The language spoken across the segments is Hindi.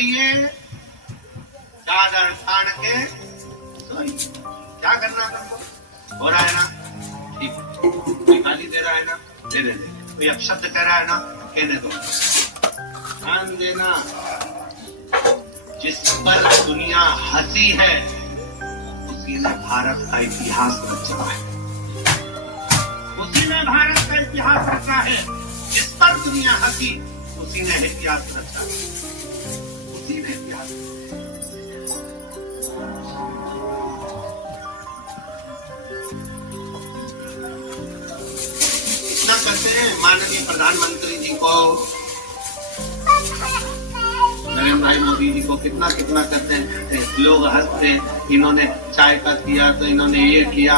सोइए, चादर तान के सोइए। क्या करना है तुमको? हो रहा है ना? ठीक, कोई गाली दे रहा है ना, दे दे। कोई अपशब्द कह रहा है ना, कहने दो। ध्यान देना, जिस पर दुनिया हंसी है उसी ने भारत का इतिहास रचा है। उसी ने भारत का इतिहास रचा है। जिस पर दुनिया हंसी उसी ने इतिहास रचा है। उसी ने इतिहास। इतना कहते हैं माननीय प्रधानमंत्री जी को, नरेंद्र भाई मोदी जी को कितना कितना करते हैं, लोग हंसते हैं। इन्होंने चाय का किया तो इन्होंने ये किया।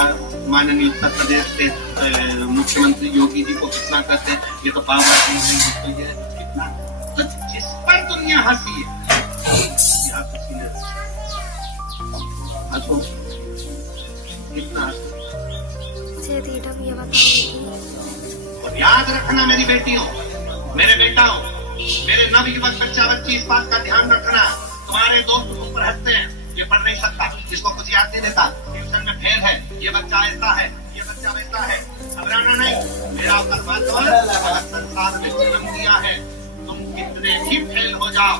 माननीय उत्तर प्रदेश के मुख्यमंत्री योगी जी को कितना करते हैं, ये तो पावर कितना। तो जिस पर दुनिया हंसी है यहाँ किसी ने हंसो कितना। और याद रखना मेरी बेटियों, मेरे बेटाओं, मेरे नवयुवक बच्चा बच्ची, इस बात का ध्यान रखना। तुम्हारे दोस्त ऊपर हंसते हैं, ये पढ़ नहीं सकता, इसको कुछ याद नहीं देता, ट्यूशन में फेल है, ये बच्चा ऐसा है, ये बच्चा वैसा है। घबराना नहीं। मेरा परमात्मा अलग संसार में जन्म दिया है। तुम कितने भी फेल हो जाओ,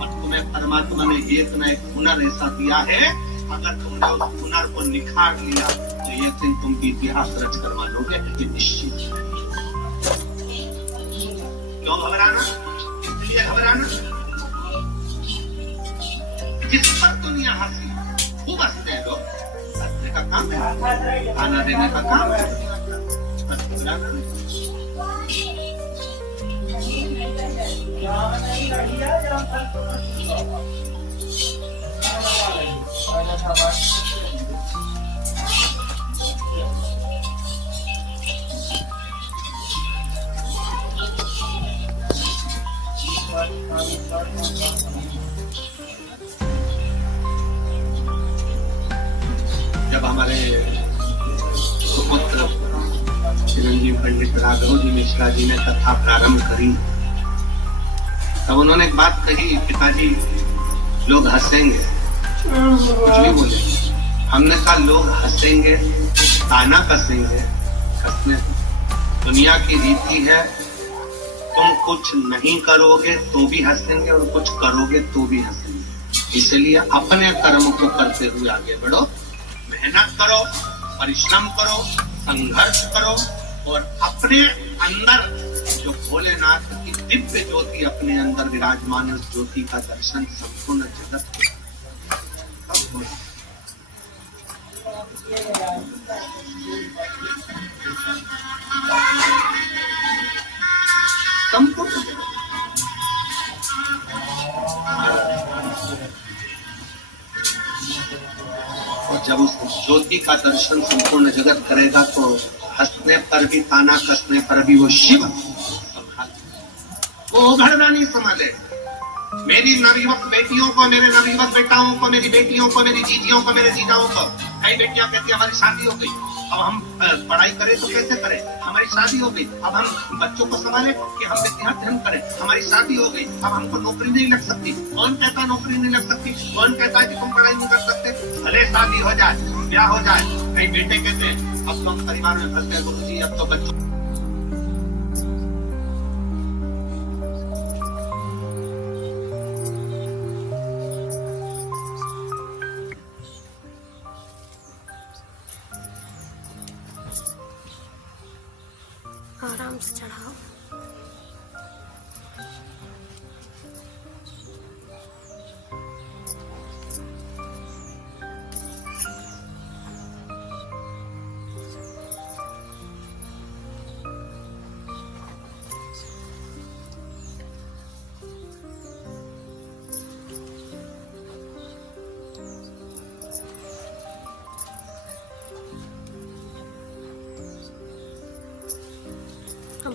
और तुम्हें परमात्मा ने एक न एक हुनर ऐसा दिया है, अगर तुमने उस हुनर को निखार लिया तो एक दिन तुम भी इतिहास रच कर मानोगे, ये निश्चित है। क्यों घबराना? इसलिए घबराना जिस पर दुनिया हंसी, खूब हंसते हैं लोग। हंसने का काम है, खाना देने का काम है, बस घबराना नहीं। जब हमारे सुपुत्र चिरंजीव पंडित राघव जी मिश्रा जी ने कथा प्रारंभ करी, तब उन्होंने एक बात कही, पिताजी लोग हंसेंगे, कुछ भी बोले। हमने कहा लोग हंसेंगे, ताना कसेंगे, हंसने दुनिया की रीति है। तुम कुछ नहीं करोगे तो भी हंसेंगे और कुछ करोगे तो भी हंसेंगे। इसलिए अपने कर्म को करते हुए आगे बढ़ो, मेहनत करो, परिश्रम करो, संघर्ष करो, और अपने अंदर जो भोलेनाथ की दिव्य ज्योति अपने अंदर विराजमान, उस ज्योति का दर्शन संपूर्ण जगत को संपूर्ण जगत। और जब उस ज्योति का दर्शन संपूर्ण जगत करेगा तो हंसने पर भी, ताना कसने पर भी वो शिव वो उघड़ना नहीं संभाले। मेरी नवयुवक बेटियों को, मेरे नवयुवक बेटाओं को, मेरी बेटियों को, मेरी जीजियों को, मेरे जीजाओं को, कई बेटियां कहती हमारी शादी हो गई, अब हम पढ़ाई करें तो कैसे करें? हमारी शादी हो गई, अब हम बच्चों को संभालें कि हम विद्याध्ययन करें? हमारी शादी हो गई, अब हमको नौकरी नहीं लग सकती। कौन कहता नौकरी नहीं लग सकती? कौन कहता है कि तुम पढ़ाई नहीं कर सकते? भले शादी हो जाए, ब्याह हो जाए। कई बेटे कहते हैं अब तो परिवार में फंस गए गुरुजी, अब तो बच्चों आराम से चढ़ाओ।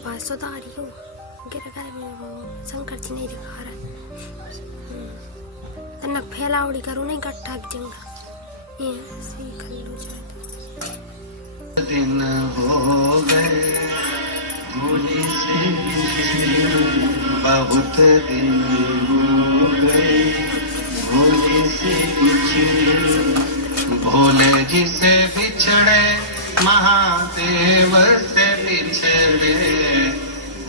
बासुदारियो गिरगार में शंकर जी नहीं दिखा रहा। तनक फैलावड़ी करो नहीं इकट्ठा जंगा ये सीख लो जाता। दिन हो गए मुझसे बहुत दिन हो गए। जी से बिछड़े महादेव से बिछड़े,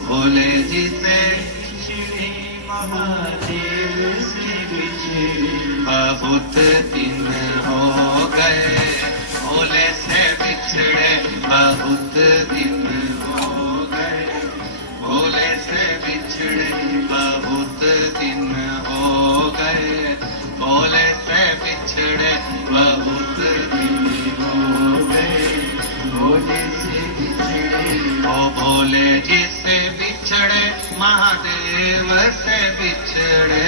भोले जी से बिछड़े महादेव से बिछड़े, बहुत दिन हो गए भोले से बिछड़े, बहुत दिन हो गए भोले से बिछड़े, बहुत दिन हो गए भोले से बिछड़े, बहुत दिन हो गए भोले से बिछड़े। ओ भोले जी से बिछड़े महादेव से बिछड़े,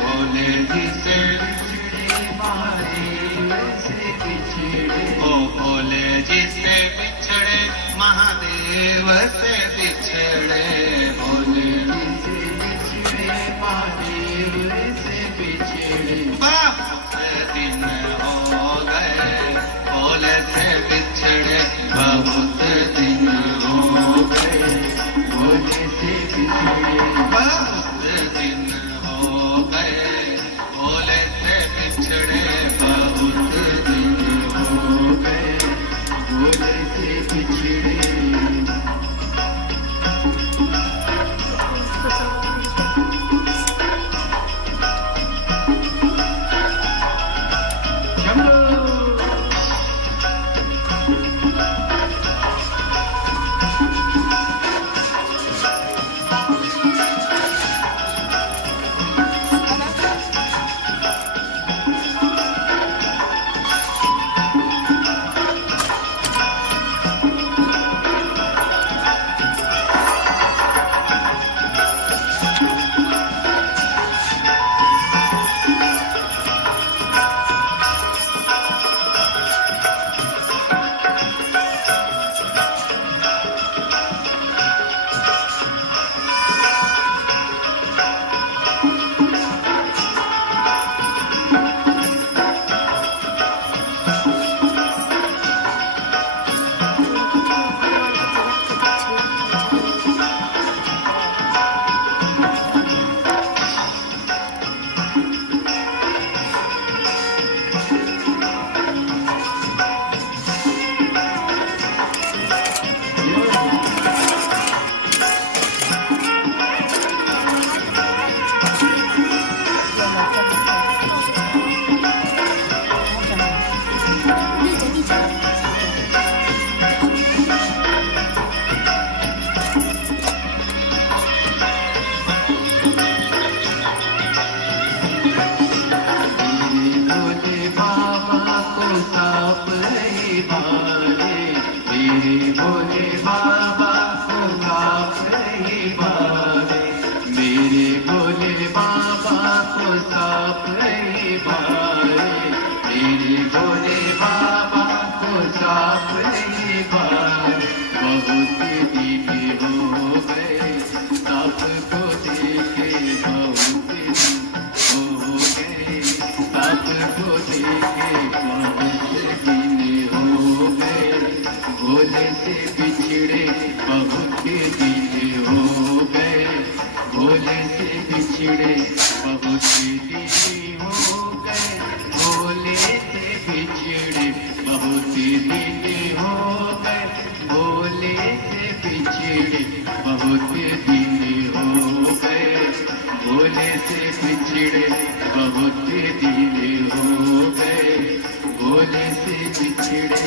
भोले जी से बिछड़े महादेव से बिछड़े, ओ भोले जी से बिछड़े महादेव से बिछड़े, भोले जी से बिछड़े महादेव से बिछड़े, बहुत दिन हो गए भोले से बिछड़े, बहुत दिन हो गए भोले से बिछड़े, बहुत दिन हो गए भोले से बिछड़े, बहुत दिन हो गए भोले से बिछड़े। भोले से बिछड़े बहुत दिन हो गए, भोले से बिछड़े बहुत दिन हो गए, भोले से बिछड़े बहुत दिन हो गए, भोले से बिछड़े बहुत दिन हो गए, भोले से बिछड़े बहुत दिन हो गए, भोले से बिछड़े।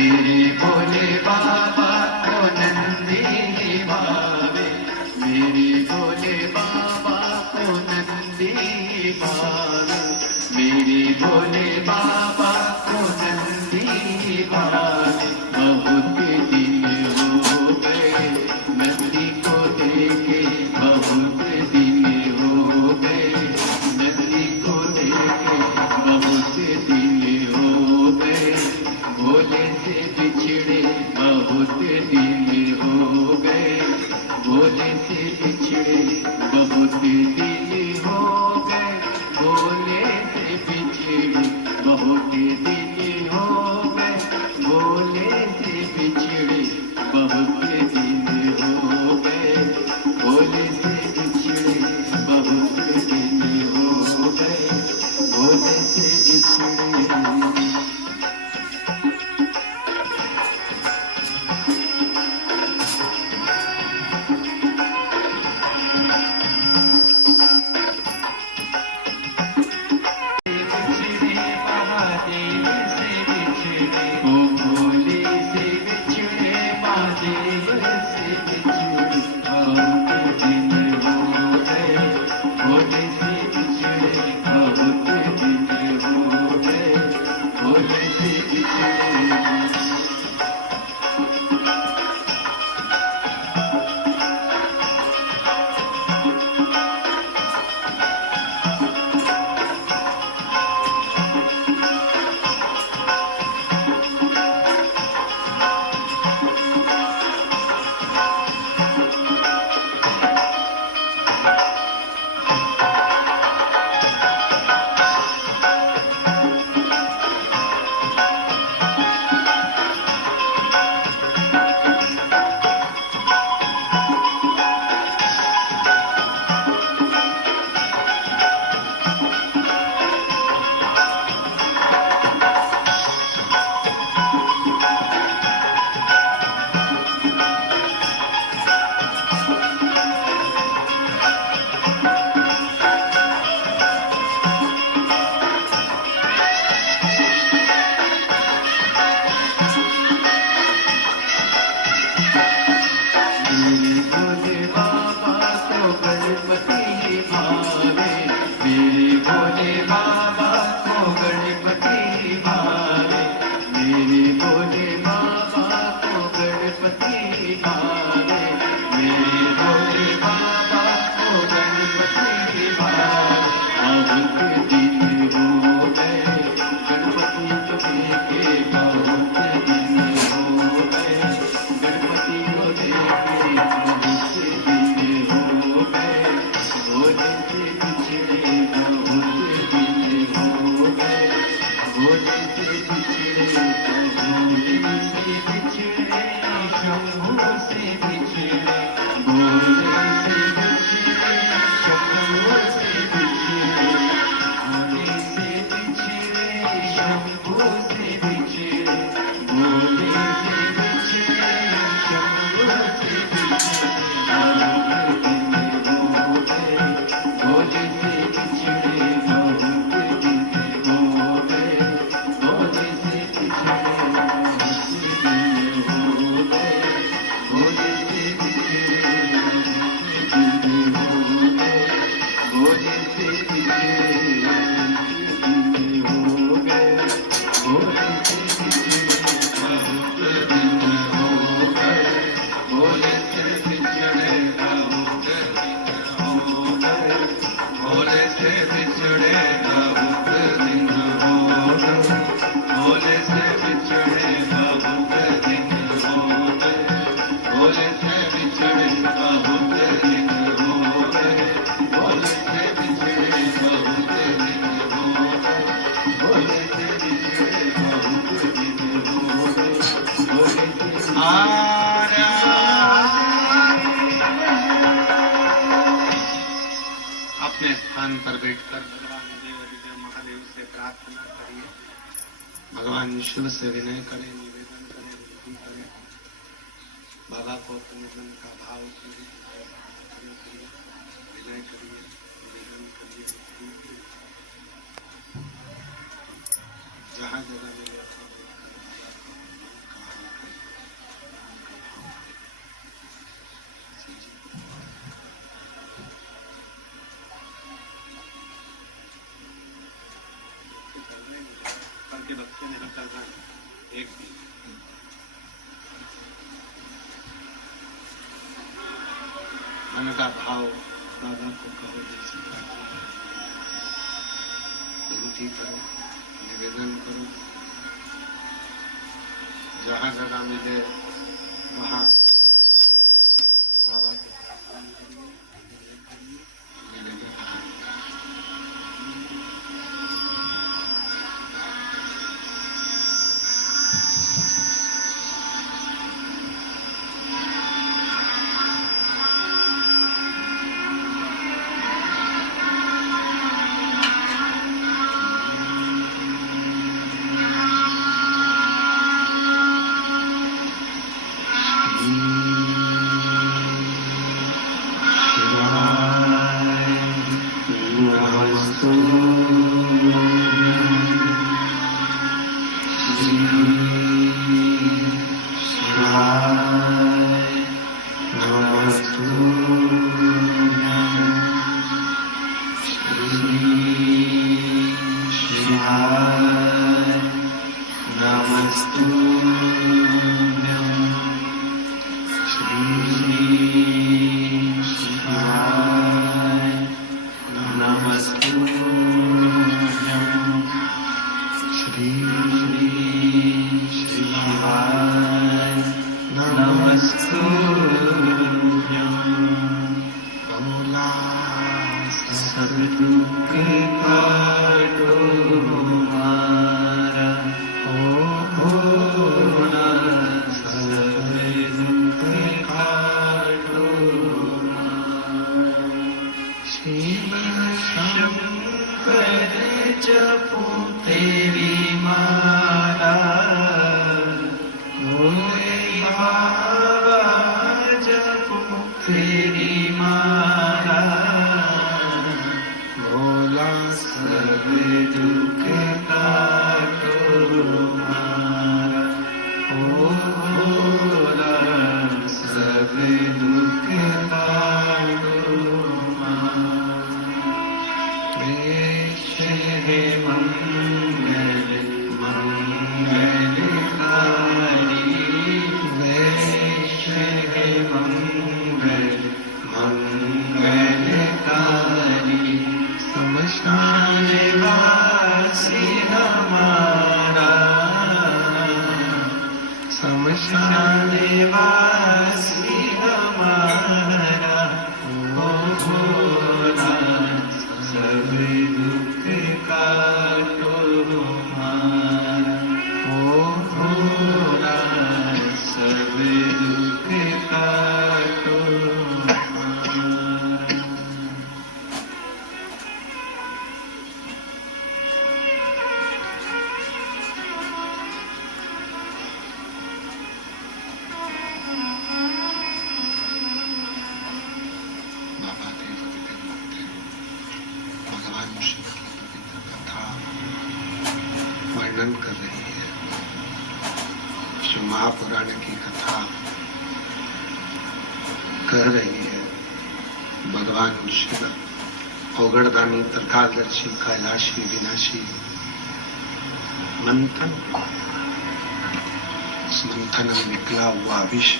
मेरे भोले बाबा को नंदी भावे, मेरे भोले बाबा को नंदी भावे, मेरे भोले बाबा को नंदी भावे। बहुत दिन हो गए नंदी को देखे, बहुत दिन हो गए नंदी को देखे, बहुत दिन हो गए भोले से बिछड़े, बहुत दिन हो गए भोले से बिछड़े, बहुत दिन हो गए भोले से बिछड़े, बहुत दिन हो गए भोले से बिछड़े, बहुत दिन हो गए भोले से बिछड़े, बहुत दिन हो गए भोले से बिछड़े। अपने स्थान पर बैठकर भगवान देवाधिदेव महादेव से प्रार्थना करिए, भगवान शिव से विनय करें, निवेदन करें, विनती करें, बाबा को अपने मन का भाव करिए, विनय करिए, निवेदन करिए, जहाँ जगह मिले के बक्से में निकल रहा एक भी। मन का भाव बाबा को कहो, जैसे विनती करो, निवेदन करो, जहाँ जगह मिले वहाँ बाबा को प्रार्थना करिए, निवेदन करिए। वर्णन कर रही है, श्री महापुराण की कथा कह रही है। भगवान शिव औगड़दानी, त्रिकालदर्शी, कैलाशी, विनाशी मंथन, इस मंथन में निकला हुआ विष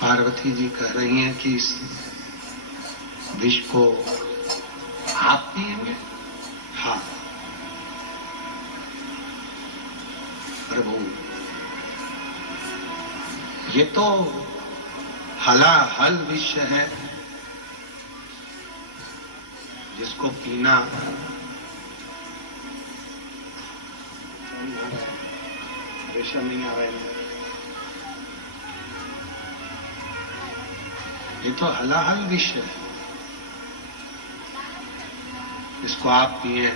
पार्वती जी कह रही हैं कि इस विष को आप पिएंगे? हाँ प्रभु, ये तो हलाहल विष है, जिसको पीना रेशम नहीं आ रहा है। ये तो हलाहल विष है, इसको आप पिए।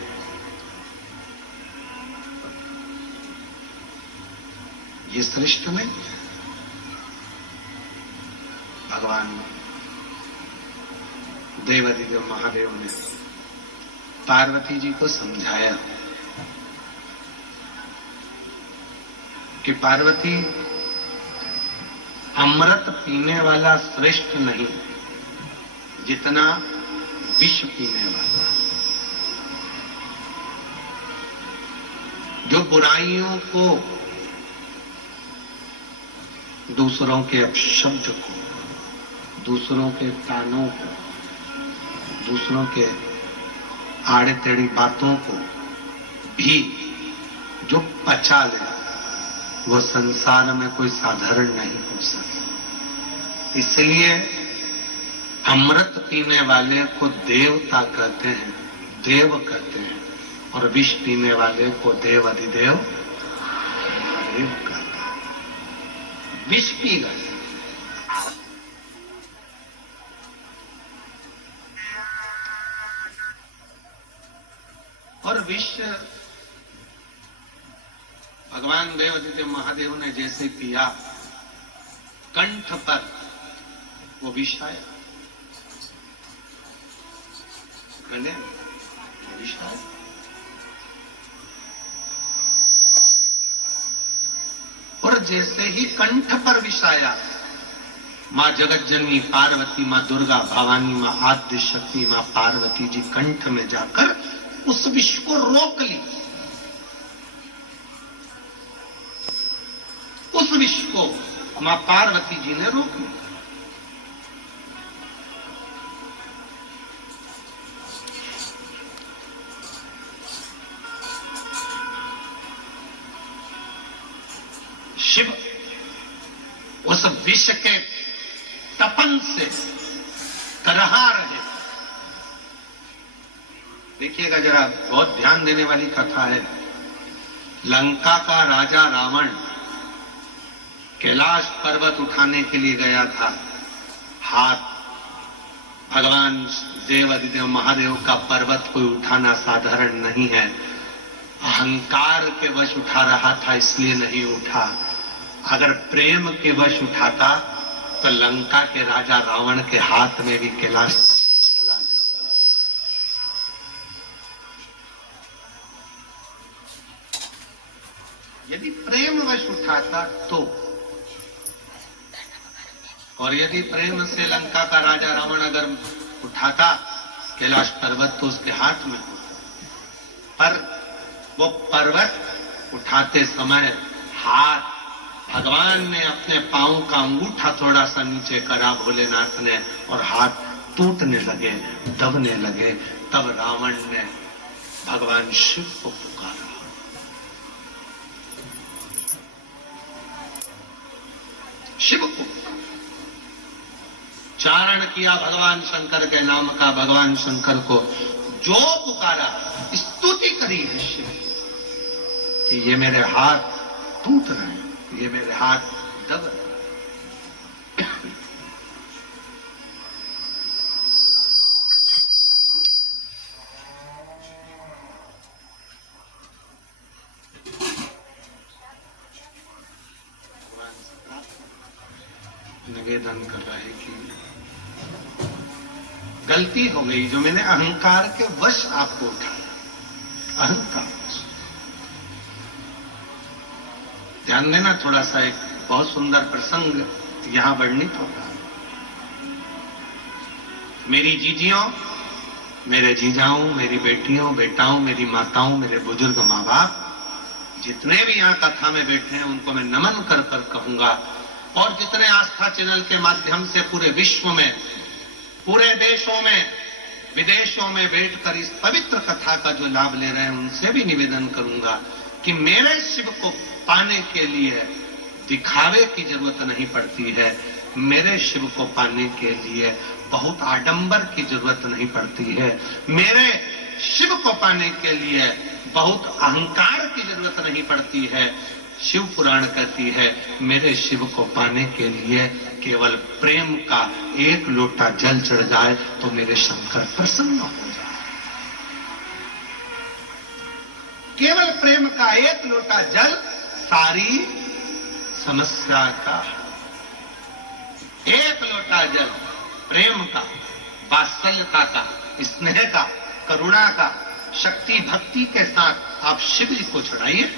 ये श्रेष्ठ नहीं है। भगवान देवादिदेव महादेव ने पार्वती जी को समझाया कि पार्वती, अमृत पीने वाला श्रेष्ठ नहीं जितना विष पीने वाला। जो बुराइयों को, दूसरों के अपशब्द को, दूसरों के तानों को, दूसरों के आड़े टेढ़ी बातों को भी जो पचा ले, वो संसार में कोई साधारण नहीं हो सकता। इसलिए अमृत पीने वाले को देवता कहते हैं, देव कहते हैं, और विष पीने वाले को देव अधिदेव महादेव कहते हैं। विष पी गए, और विष भगवान देव अधिदेव महादेव ने जैसे पिया, कंठ पर वो विष आया, विष आया। और जैसे ही कंठ पर विष आया, मां जगत जननी पार्वती, मां दुर्गा भवानी, मां आद्य शक्ति, मां पार्वती जी कंठ में जाकर उस विष को रोक ली। उस विष को मां पार्वती जी ने रोक लिया। शिव उस विष के तपन से करहा रहे। देखिएगा जरा, बहुत ध्यान देने वाली कथा है। लंका का राजा रावण कैलाश पर्वत उठाने के लिए गया था। हाथ भगवान देव अधिदेव महादेव का पर्वत कोई उठाना साधारण नहीं है। अहंकार के वश उठा रहा था, इसलिए नहीं उठा। अगर प्रेम के वश उठाता तो लंका के राजा रावण के हाथ में भी कैलाश चला जाता। यदि प्रेम वश उठाता तो, और यदि प्रेम से लंका का राजा रावण अगर उठाता कैलाश पर्वत तो उसके हाथ में होता। पर वो पर्वत उठाते समय हाथ भगवान ने अपने पांव का अंगूठा थोड़ा सा नीचे करा भोलेनाथ ने, और हाथ टूटने लगे, दबने लगे। तब रावण ने भगवान शिव को पुकारा। शिव को चारण किया भगवान शंकर के नाम का। भगवान शंकर को जो पुकारा, स्तुति करी है शिव कि ये मेरे हाथ टूट रहे हैं, ये मेरे हाथ दब रहे हैं। निवेदन कर रहे कि गलती हो गई जो मैंने अहंकार के वश आपको उठाया। अहंकार, ध्यान देना थोड़ा सा, एक बहुत सुंदर प्रसंग यहां वर्णित होगा। मेरी जीजियों, मेरे जीजाओं, मेरी बेटियों, बेटाओं, मेरी माताओं, मेरे बुजुर्ग माँ बाप, जितने भी यहाँ कथा में बैठे हैं उनको मैं नमन कर कर कहूंगा। और जितने आस्था चैनल के माध्यम से पूरे विश्व में, पूरे देशों में, विदेशों में बैठकर इस पवित्र कथा का जो लाभ ले रहे हैं, उनसे भी निवेदन करूंगा कि मेरे शिव को पाने के लिए दिखावे की जरूरत नहीं पड़ती है। मेरे शिव को पाने के लिए बहुत आडंबर की जरूरत नहीं पड़ती है। मेरे शिव को पाने के लिए बहुत अहंकार की जरूरत नहीं पड़ती है। शिव पुराण कहती है, मेरे शिव को पाने के लिए केवल प्रेम का एक लोटा जल चढ़ जाए तो मेरे शंकर प्रसन्न हो जाए। केवल प्रेम का एक लोटा जल सारी समस्या का, एक लोटा जल प्रेम का, वात्सल्यता का, स्नेह का, करुणा का, शक्ति भक्ति के साथ आप शिव जी को चढ़ाइए।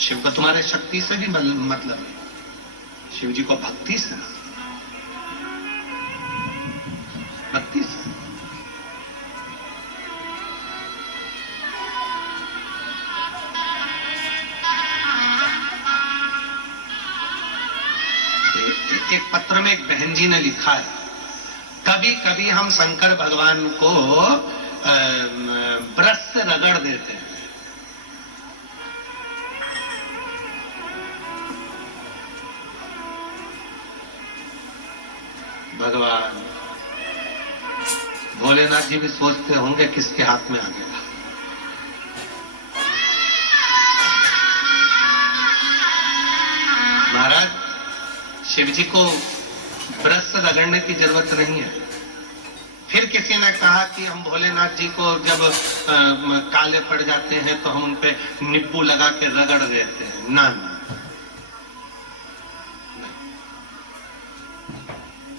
शिव को तुम्हारे शक्ति से भी मतलब है, शिव जी को भक्ति से, भक्ति से। एक पत्र में एक बहन जी ने लिखा है, कभी कभी हम शंकर भगवान को ब्रश से रगड़ देते हैं। भगवान भोलेनाथ जी भी सोचते होंगे किसके हाथ में आ गया। महाराज, शिव जी को ब्रश से रगड़ने की जरूरत नहीं है। फिर किसी ने कहा कि हम भोलेनाथ जी को जब काले पड़ जाते हैं तो हम उन पे नींबू लगा के रगड़ देते हैं। ना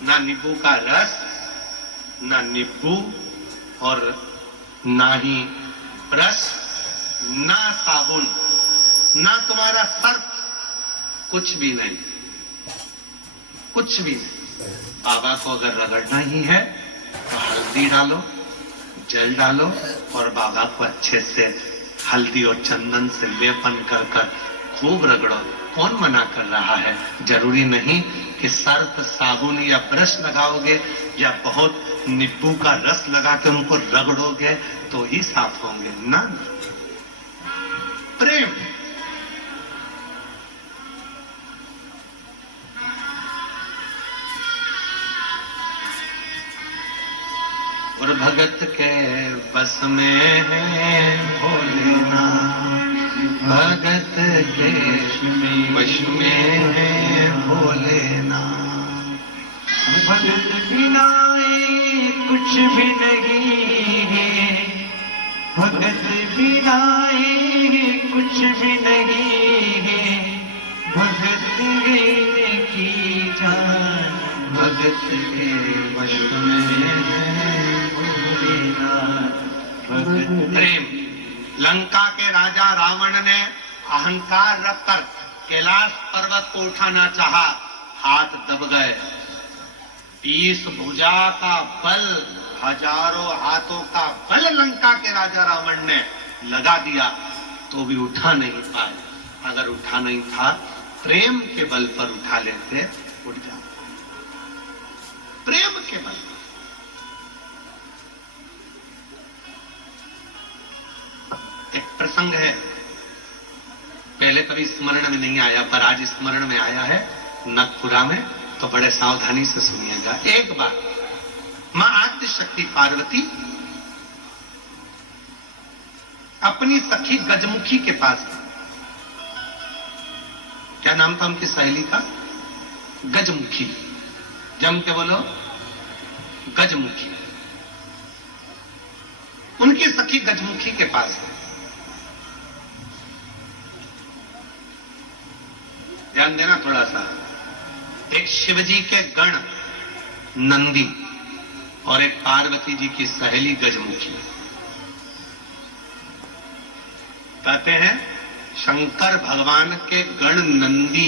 ना नींबू का रस, ना नींबू, और ना ही ब्रश, ना साबुन, ना तुम्हारा सर्फ, कुछ भी नहीं, कुछ भी नहीं। बाबा को अगर रगड़ना ही है तो हल्दी डालो, जल डालो और बाबा को अच्छे से हल्दी और चंदन से लेपन कर कर खूब रगड़ो। कौन मना कर रहा है? जरूरी नहीं कि सर्फ, साबुन या ब्रश लगाओगे या बहुत नींबू का रस लगा के उनको रगड़ोगे तो ही साफ होंगे। ना, प्रेम। और भगत के बस में है भोलेनाथ, भगत के वश में है भोलेनाथ। भगत बिना कुछ भी नहीं है, भगत बिना कुछ भी नहीं है, भगत की जान भगत के वश में है भोलेनाथ। प्रेम। लंका के राजा रावण ने अहंकार रखकर कैलाश पर्वत को उठाना चाहा, हाथ दब गए। 20 भुजा का बल, हजारों हाथों का बल लंका के राजा रावण ने लगा दिया तो भी उठा नहीं पाए। अगर उठा नहीं था, प्रेम के बल पर उठा लेते, उठ जाते। प्रेम के बल पर। एक प्रसंग है, पहले कभी स्मरण में नहीं आया पर आज स्मरण में आया है नखपुरा में, तो बड़े सावधानी से सुनिएगा। एक बार मां आद्य शक्ति पार्वती अपनी सखी गजमुखी के पास, क्या नाम था उनकी सहेली का? गजमुखी। जम के बोलो, गजमुखी। उनकी सखी गजमुखी के पास है। ध्यान देना थोड़ा सा। एक शिवजी के गण नंदी और एक पार्वती जी की सहेली गजमुखी। कहते हैं शंकर भगवान के गण नंदी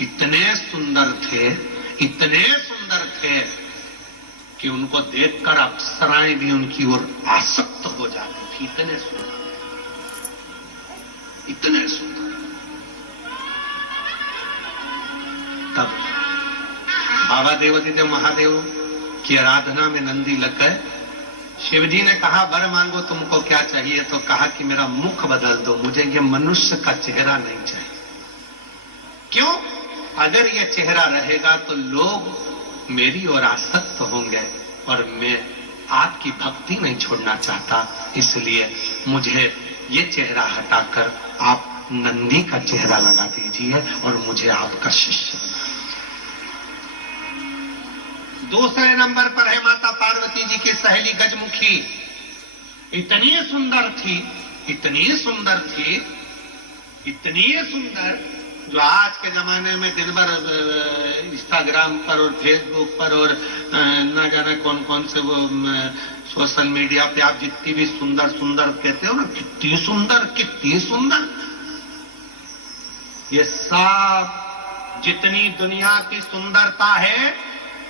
इतने सुंदर थे, इतने सुंदर थे कि उनको देखकर अप्सराएं भी उनकी ओर आसक्त हो जाती थी। इतने सुंदर, इतने सुंदर। तब बाबा देवादिदेव महादेव की आराधना में नंदी लग गए। शिवजी ने कहा, वर मांगो, तुमको क्या चाहिए? तो कहा कि मेरा मुख बदल दो, मुझे ये मनुष्य का चेहरा नहीं चाहिए। क्यों? अगर ये चेहरा रहेगा तो लोग मेरी ओर आसक्त होंगे और मैं आपकी भक्ति नहीं छोड़ना चाहता, इसलिए मुझे ये चेहरा हटाकर आप नंदी का चेहरा लगा दीजिए और मुझे आपका शिष्य बना। दूसरे नंबर पर है माता पार्वती जी की सहेली गजमुखी। इतनी सुंदर थी, इतनी सुंदर थी, इतनी सुंदर, जो आज के जमाने में दिन भर इंस्टाग्राम पर और फेसबुक पर और न जाने कौन कौन से वो सोशल मीडिया पे आप जितनी भी सुंदर सुंदर कहते हो ना, कितनी सुंदर, कितनी सुंदर। ये सब जितनी दुनिया की सुंदरता है,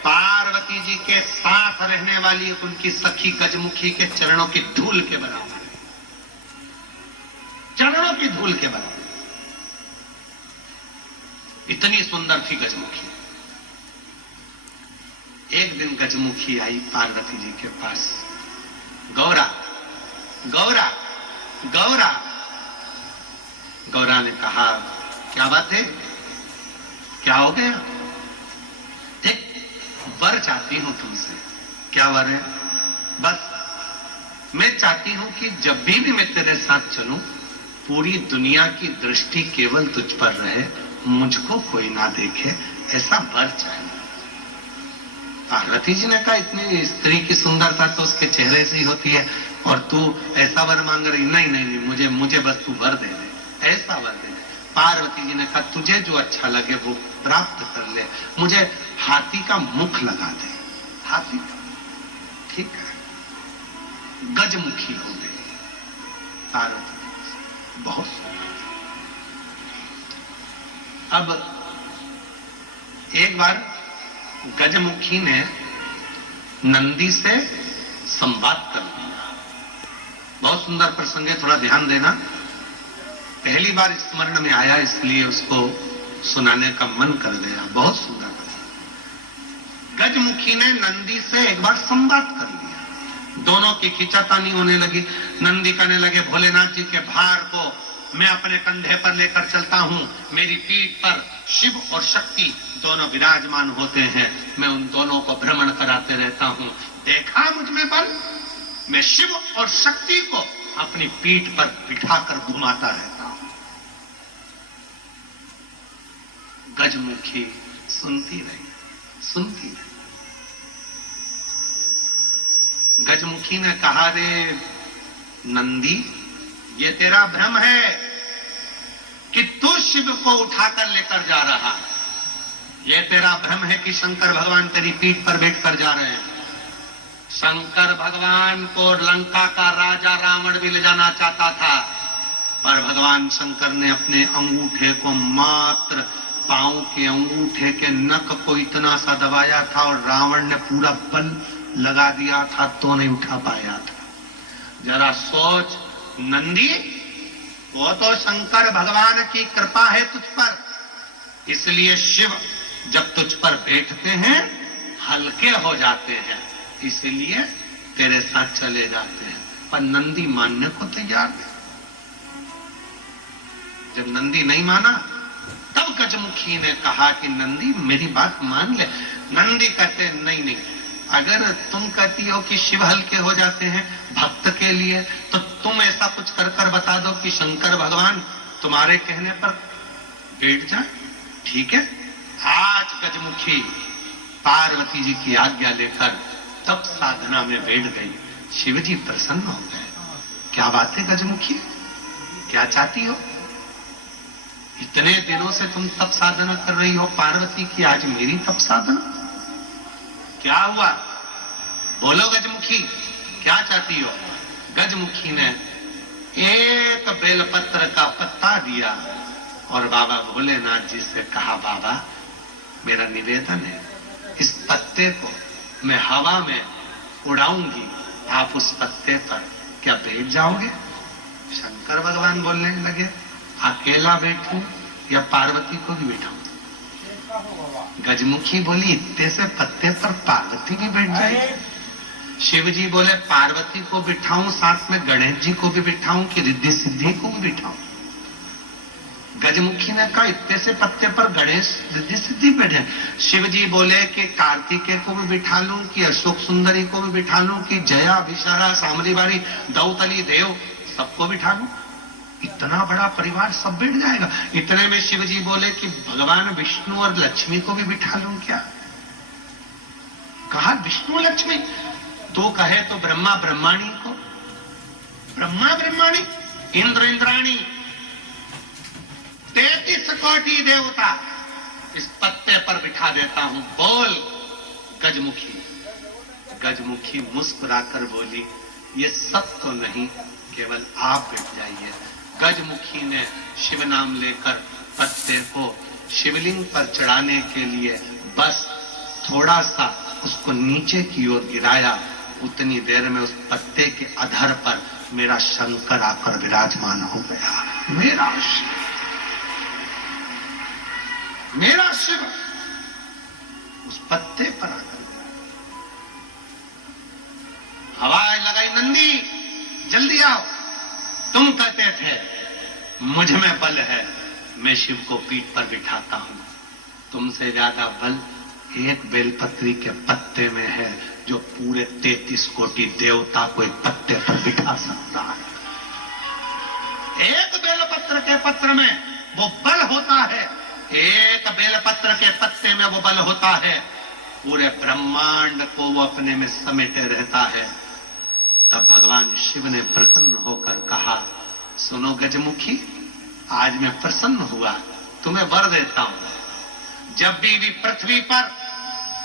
पार्वती जी के साथ रहने वाली उनकी सखी गजमुखी के चरणों की धूल के बराबर, चरणों की धूल के बराबर। इतनी सुंदर थी गजमुखी। एक दिन गजमुखी आई पार्वती जी के पास। गौरा गौरा गौरा। गौरा ने कहा, क्या बात है, क्या हो गया? देख, वर चाहती हूं तुमसे। क्या वर है? बस मैं चाहती हूं कि जब भी मैं तेरे साथ चलूं, पूरी दुनिया की दृष्टि केवल तुझ पर रहे, मुझको कोई ना देखे, ऐसा वर चाहिए। पार्वती जी ने कहा, इतनी स्त्री की सुंदरता तो उसके चेहरे से ही होती है, और तू ऐसा वर मांग रही? नहीं नहीं नहीं, मुझे बस तू वर दे दे, ऐसा वर दे दे। पार्वती जी ने कहा, तुझे जो अच्छा लगे वो प्राप्त कर ले, मुझे हाथी का मुख लगा दे। हाथी का, ठीक है। गजमुखी हो गई पार्वती, बहुत। अब एक बार गजमुखी ने नंदी से संवाद कर लिया। बहुत सुंदर प्रसंग है, थोड़ा ध्यान देना। पहली बार स्मरण में आया, इसलिए उसको सुनाने का मन कर गया। बहुत सुंदर प्रसंग। गजमुखी ने नंदी से एक बार संवाद कर लिया। दोनों की खींचातानी होने लगी। नंदी कहने लगे, भोलेनाथ जी के भार को मैं अपने कंधे पर लेकर चलता हूं, मेरी पीठ पर शिव और शक्ति दोनों विराजमान होते हैं, मैं उन दोनों को भ्रमण कराते रहता हूं। देखा मुझ में बल, मैं शिव और शक्ति को अपनी पीठ पर बिठाकर घुमाता रहता हूं। गजमुखी सुनती रही, सुनती रही। गजमुखी ने कहा, रे नंदी, ये तेरा भ्रम है कि तू शिव को उठाकर लेकर जा रहा है। ये तेरा भ्रम है कि शंकर भगवान तेरी पीठ पर बैठकर जा रहे हैं। शंकर भगवान को लंका का राजा रावण भी ले जाना चाहता था, पर भगवान शंकर ने अपने अंगूठे को, मात्र पांव के अंगूठे के नख को इतना सा दबाया था, और रावण ने पूरा बल लगा दिया था तो नहीं उठा पाया था। जरा सोच नंदी, वो तो शंकर भगवान की कृपा है तुझ पर, इसलिए शिव जब तुझ पर बैठते हैं हल्के हो जाते हैं, इसलिए तेरे साथ चले जाते हैं। पर नंदी मानने को तैयार नहीं। जब नंदी नहीं माना, तब गजमुखी ने कहा कि नंदी मेरी बात मान ले। नंदी कहते, नहीं नहीं, अगर तुम कहती हो कि शिव हल्के हो जाते हैं भक्त के लिए, तो तुम ऐसा कुछ कर कर बता दो कि शंकर भगवान तुम्हारे कहने पर बैठ जाए। ठीक है। आज गजमुखी पार्वती जी की आज्ञा लेकर तब साधना में बैठ गई। शिव जी प्रसन्न हो गए। क्या बात है गजमुखी, क्या चाहती हो? इतने दिनों से तुम तप साधना कर रही हो पार्वती की, आज मेरी तप साधना? क्या हुआ? बोलो गजमुखी, क्या चाहती हो? गजमुखी ने एक बेलपत्र का पत्ता दिया और बाबा भोलेनाथ जी से कहा, बाबा मेरा निवेदन है, इस पत्ते को मैं हवा में उड़ाऊंगी, आप उस पत्ते पर क्या बैठ जाओगे? शंकर भगवान बोलने लगे, अकेला बैठूं या पार्वती को भी बैठाऊं? गजमुखी बोली, इतने से पत्ते पर पार्वती भी बैठ जाएगी? शिव जी बोले, पार्वती को बिठाऊं, साथ में गणेश जी को भी बिठाऊं कि रिद्धि सिद्धि को भी बिठाऊं? गजमुखी ने कहा, इतने से पत्ते पर गणेश रिद्धि सिद्धि बैठे। शिव जी बोले कि कार्तिकेय को भी बिठा लूं कि अशोक सुंदरी को भी बिठा लूं कि जया, भिषारा, सामरीबारी, दौतली, देव सबको बिठा लूं? इतना बड़ा परिवार सब बैठ जाएगा। इतने में शिव जी बोले कि भगवान विष्णु और लक्ष्मी को भी बिठा लूं क्या? कहा विष्णु लक्ष्मी, तो कहे तो ब्रह्मा ब्रह्माणी को, ब्रह्मा ब्रह्माणी, इंद्र इंद्राणी, 33 कोटि देवता इस पत्ते पर बिठा देता हूं। बोल गजमुखी। गजमुखी मुस्कुराकर बोली, ये सब तो नहीं, केवल आप बैठ जाइए। गजमुखी ने शिव नाम लेकर पत्ते को शिवलिंग पर चढ़ाने के लिए बस थोड़ा सा उसको नीचे की ओर गिराया। उतनी देर में उस पत्ते के अधर पर मेरा शंकर आकर विराजमान हो गया। मेरा शिव, मेरा शिव उस पत्ते पर आकर, आवाज लगाई, नंदी जल्दी आओ। तुम कहते थे मुझ में बल है, मैं शिव को पीठ पर बिठाता हूं। तुमसे ज्यादा बल एक बेलपत्री के पत्ते में है, जो पूरे 33 कोटि देवता को एक पत्ते पर बिठा सकता है। एक बेलपत्र के पत्र में वो बल होता है, एक बेलपत्र के पत्ते में वो बल होता है, पूरे ब्रह्मांड को वो अपने में समेटे रहता है। तब भगवान शिव ने प्रसन्न होकर कहा, सुनो गजमुखी, आज मैं प्रसन्न हुआ, तुम्हें वर देता हूं। जब भी पृथ्वी पर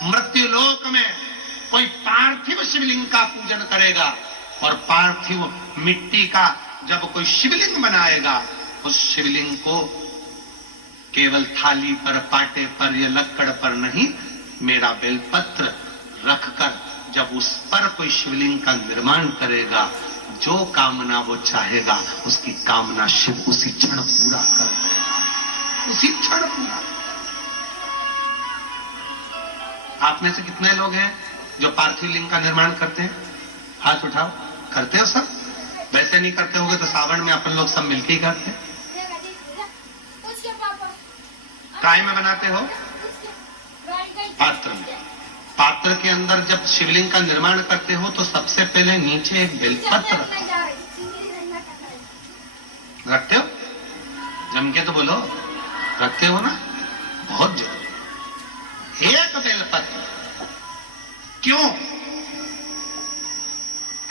मृत्यु लोक में कोई पार्थिव शिवलिंग का पूजन करेगा और पार्थिव मिट्टी का जब कोई शिवलिंग बनाएगा, उस शिवलिंग को केवल थाली पर, पाटे पर या लक्कड़ पर नहीं, मेरा बेलपत्र रखकर जब उस पर कोई शिवलिंग का निर्माण करेगा, जो कामना वो चाहेगा उसकी कामना शिव उसी क्षण पूरा कर देगा, उसी क्षण पूरा। आप में से कितने लोग हैं जो पार्थिव लिंग का निर्माण करते हैं? हाथ उठाओ। करते हो सब? वैसे नहीं करते होंगे तो सावन में अपन लोग सब मिलके ही करते हैं। काय में बनाते हो? पात्र में। पात्र के अंदर जब शिवलिंग का निर्माण करते हो तो सबसे पहले नीचे एक बेलपत्र रखते हो। जम के तो बोलो, रखते हो ना? बहुत जरूरी। एक बेलपत्र क्यों?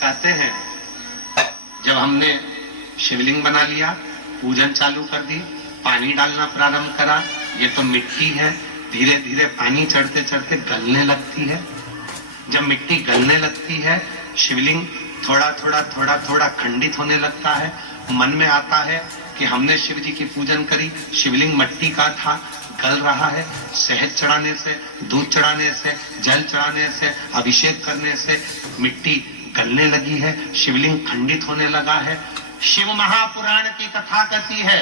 कहते हैं जब हमने शिवलिंग बना लिया, पूजन चालू कर दी, पानी डालना प्रारंभ करा, ये तो मिट्टी है, धीरे धीरे पानी चढ़ते चढ़ते गलने लगती है। जब मिट्टी गलने लगती है, शिवलिंग थोड़ा थोड़ा खंडित होने लगता है। मन में आता है कि हमने शिव जी की पूजन करी, शिवलिंग मिट्टी का था, गल रहा है। शहद चढ़ाने से, दूध चढ़ाने से, जल चढ़ाने से, अभिषेक करने से मिट्टी गलने लगी है, शिवलिंग खंडित होने लगा है। शिव महापुराण की कथा कहती है,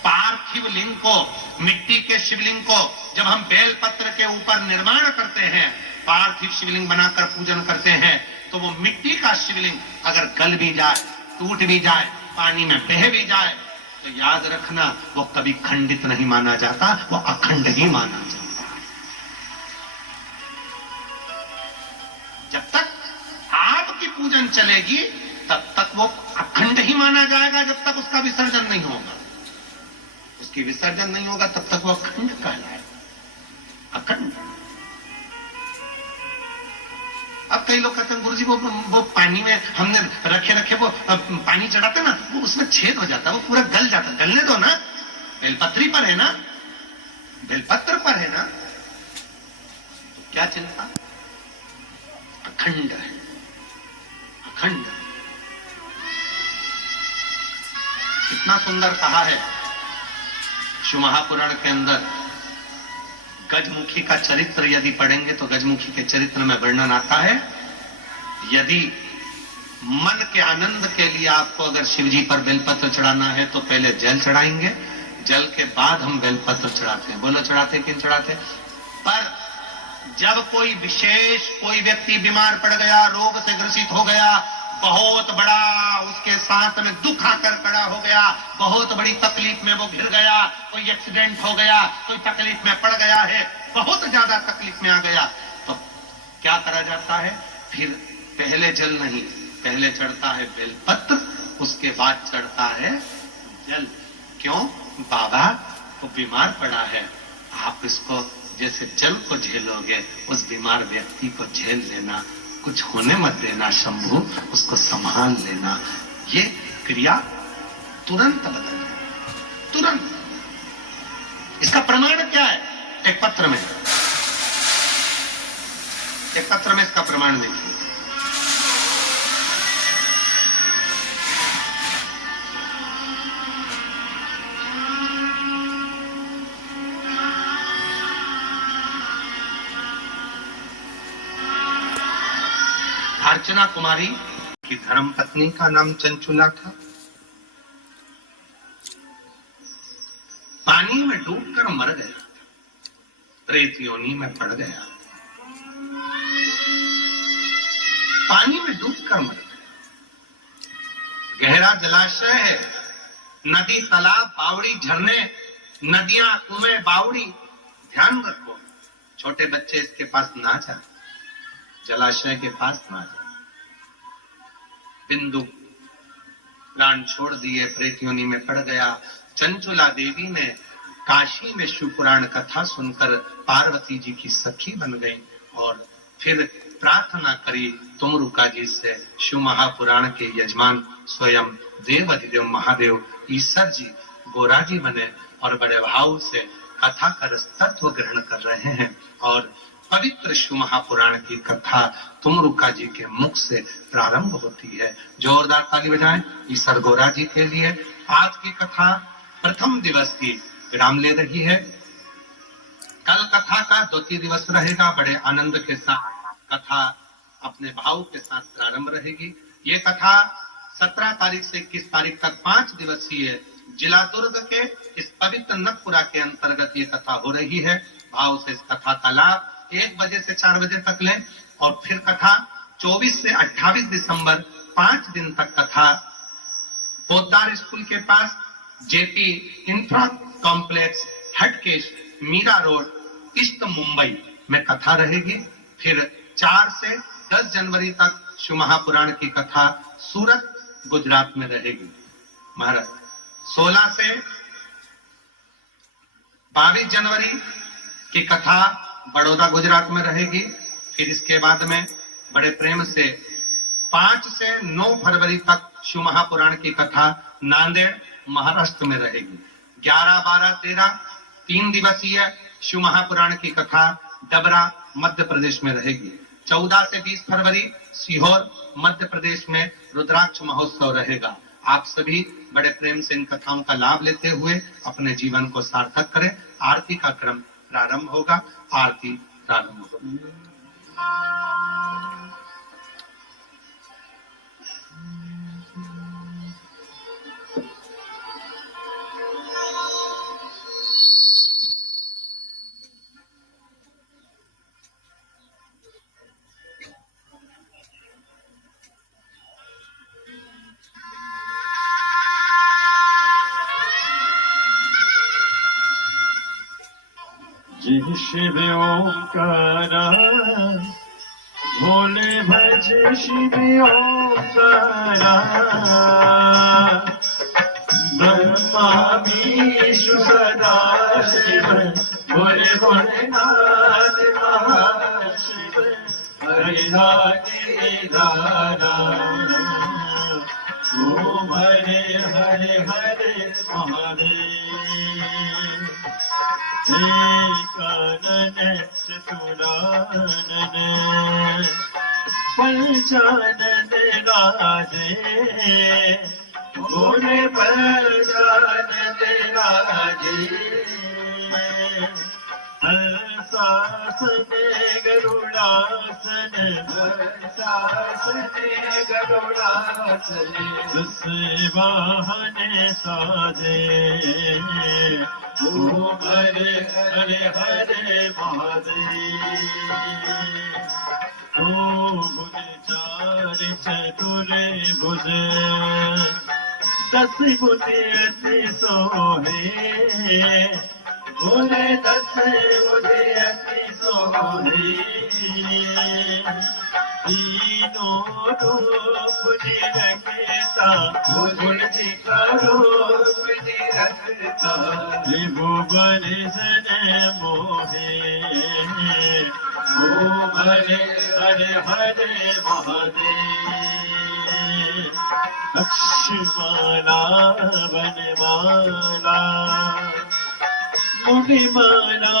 पार्थिव लिंग को, मिट्टी के शिवलिंग को जब हम बेलपत्र के ऊपर निर्माण करते हैं, पार्थिव शिवलिंग बनाकर पूजन करते हैं, तो वो मिट्टी का शिवलिंग अगर गल भी जाए, टूट भी जाए, पानी में बह भी जाए, तो याद रखना वो कभी खंडित नहीं माना जाता, वो अखंड ही माना जाता है। जब तक आपकी पूजन चलेगी तब तक वो अखंड ही माना जाएगा, जब तक उसका विसर्जन नहीं होगा। उसकी विसर्जन नहीं होगा तब तक वो अखंड कहलाएगा, अखंड। अब कई लोग कहते हैं गुरुजी वो पानी में हमने रखे वो पानी चढ़ाते ना, वो उसमें छेद हो जाता है, वो पूरा गल जाता है। गलने दो ना, बेलपत्री पर है ना, बेलपत्र पर है ना, तो क्या चिंता? अखंड है, अखंड। कितना सुंदर कहा है शिव महापुराण के अंदर। गजमुखी का चरित्र यदि पढ़ेंगे तो गजमुखी के चरित्र में वर्णन आता है, यदि मन के आनंद के लिए आपको अगर शिवजी पर बेलपत्र चढ़ाना है तो पहले जल चढ़ाएंगे, जल के बाद हम बेलपत्र चढ़ाते हैं। बोलो चढ़ाते कि चढ़ाते? पर जब कोई विशेष कोई व्यक्ति बीमार पड़ गया, रोग से ग्रसित हो गया, बहुत बड़ा उसके साथ में दुख आकर खड़ा हो गया, बहुत बड़ी तकलीफ में वो घिर गया, कोई एक्सीडेंट हो गया, कोई तकलीफ में पड़ गया है, बहुत ज्यादा तकलीफ में आ गया, तो क्या करा जाता है? फिर पहले जल नहीं, पहले चढ़ता है बेलपत्र, उसके बाद चढ़ता है जल। क्यों? बाबा वो बीमार पड़ा है, आप इसको जैसे जल को झेलोगे, उस बीमार व्यक्ति को झेल लेना, कुछ होने मत देना शंभु, उसको संभाल लेना। ये क्रिया तुरंत बदल जाए, तुरंत। इसका प्रमाण क्या है? एक पत्र में, एक पत्र में इसका प्रमाण देखिए। अर्चना कुमारी की धर्म पत्नी का नाम चंचुला था। पानी में डूबकर मर गया, प्रेत योनि में पड़ गया। पानी में डूब कर मर गए। गहरा जलाशय है, नदी, तालाब, बावड़ी, झरने, नदियां, कुएं, बावड़ी, ध्यान रखो, छोटे बच्चे इसके पास ना जाए, जलाशय के पास ना जाए। बिंदु प्राण छोड़ दिए, प्रेत योनि में पड़ गया। चंचुला देवी ने काशी में शिव पुराण कथा सुनकर पार्वती जी की सखी बन गई और फिर प्रार्थना करी तुमरुका जी से। शिव महापुराण के यजमान स्वयं देव अधिदेव महादेव ईश्वर जी गोरा जी बने और बड़े भाव से कथा कर तत्व ग्रहण कर रहे हैं। और पवित्र शिव महापुराण की कथा तुमरुका जी के मुख से प्रारंभ होती है। जोरदार ताली बजाएं ईश्वर गोरा जी के लिए। आज की कथा प्रथम दिवस की विराम ले रही है। कल कथा का द्वितीय दिवस रहेगा। बड़े आनंद के साथ कथा अपने भाव के साथ प्रारंभ रहेगी। ये कथा 17 तारीख से 21 तारीख तक 5 दिवसीय जिला दुर्ग के इस पवित्र नखपुरा के अंतर्गत ये कथा हो रही है। भाव से इस कथा का लाभ 1 बजे से 4 बजे तक लें। और फिर कथा 24 से 28 दिसंबर 5 दिन तक कथा पोद्दार स्कूल के पास JP infra complex Hatkesh Mira road east Mumbai में कथा रहेगी। फिर 4 से 10 जनवरी तक शिव महापुराण की कथा सूरत गुजरात में रहेगी। महाराज 16 से 22 जनवरी की कथा बड़ौदा गुजरात में रहेगी। फिर इसके बाद में बड़े प्रेम से 5 से 9 फरवरी तक शिव महापुराण की कथा नांदेड़ महाराष्ट्र में रहेगी। 11, 12, 13 3 दिवसीय शिव महापुराण की कथा डबरा मध्य प्रदेश में रहेगी। 14 से 20 फरवरी सीहोर मध्य प्रदेश में रुद्राक्ष महोत्सव रहेगा। आप सभी बड़े प्रेम से इन कथाओं का लाभ लेते हुए अपने जीवन को सार्थक करें। आरती का क्रम प्रारंभ होगा। आरती प्रारंभ होगी। जय शिव ओंकारा भोले भज शिव ओंकारा ब्रह्मा विष्णु सदा शिव भोले भोलेनाथ महाशिव हरि दारा ओम हरे हरे हरे महादेव कानन चतुरानन पंचानन राधे भोले पंचानन राधे हंसासन गरुड़ासन वाहन साधे ओम हरे हरे हरे महादेव भुज 4 चतुर भुज 10 गुने अति सोहे भोले 10 गुने अति सोहे तीनों रूप निरखता भुवन जी का रूप निरखता त्रिभुवन सन मोहे ओम हरे हरे हरे महादेव लक्ष्मणा वनमाला मुनिमाला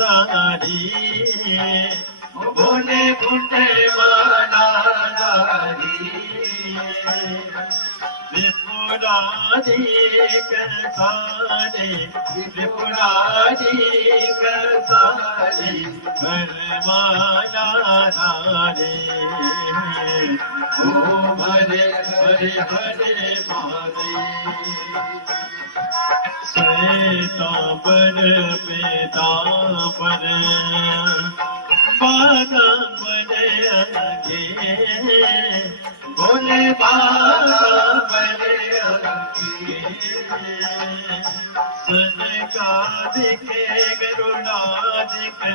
धारी भोले भुंडे माला धारी त्रिपुरारी कसारे त्रिपुरारी कसारे वरमाला धारे ओम हरे हरे हरे महादेव श्वेतांबर पीतांबर बादांबर अंगे भोले बाबा बड़े अंगे सन का दिखे गरुड़ा दिखे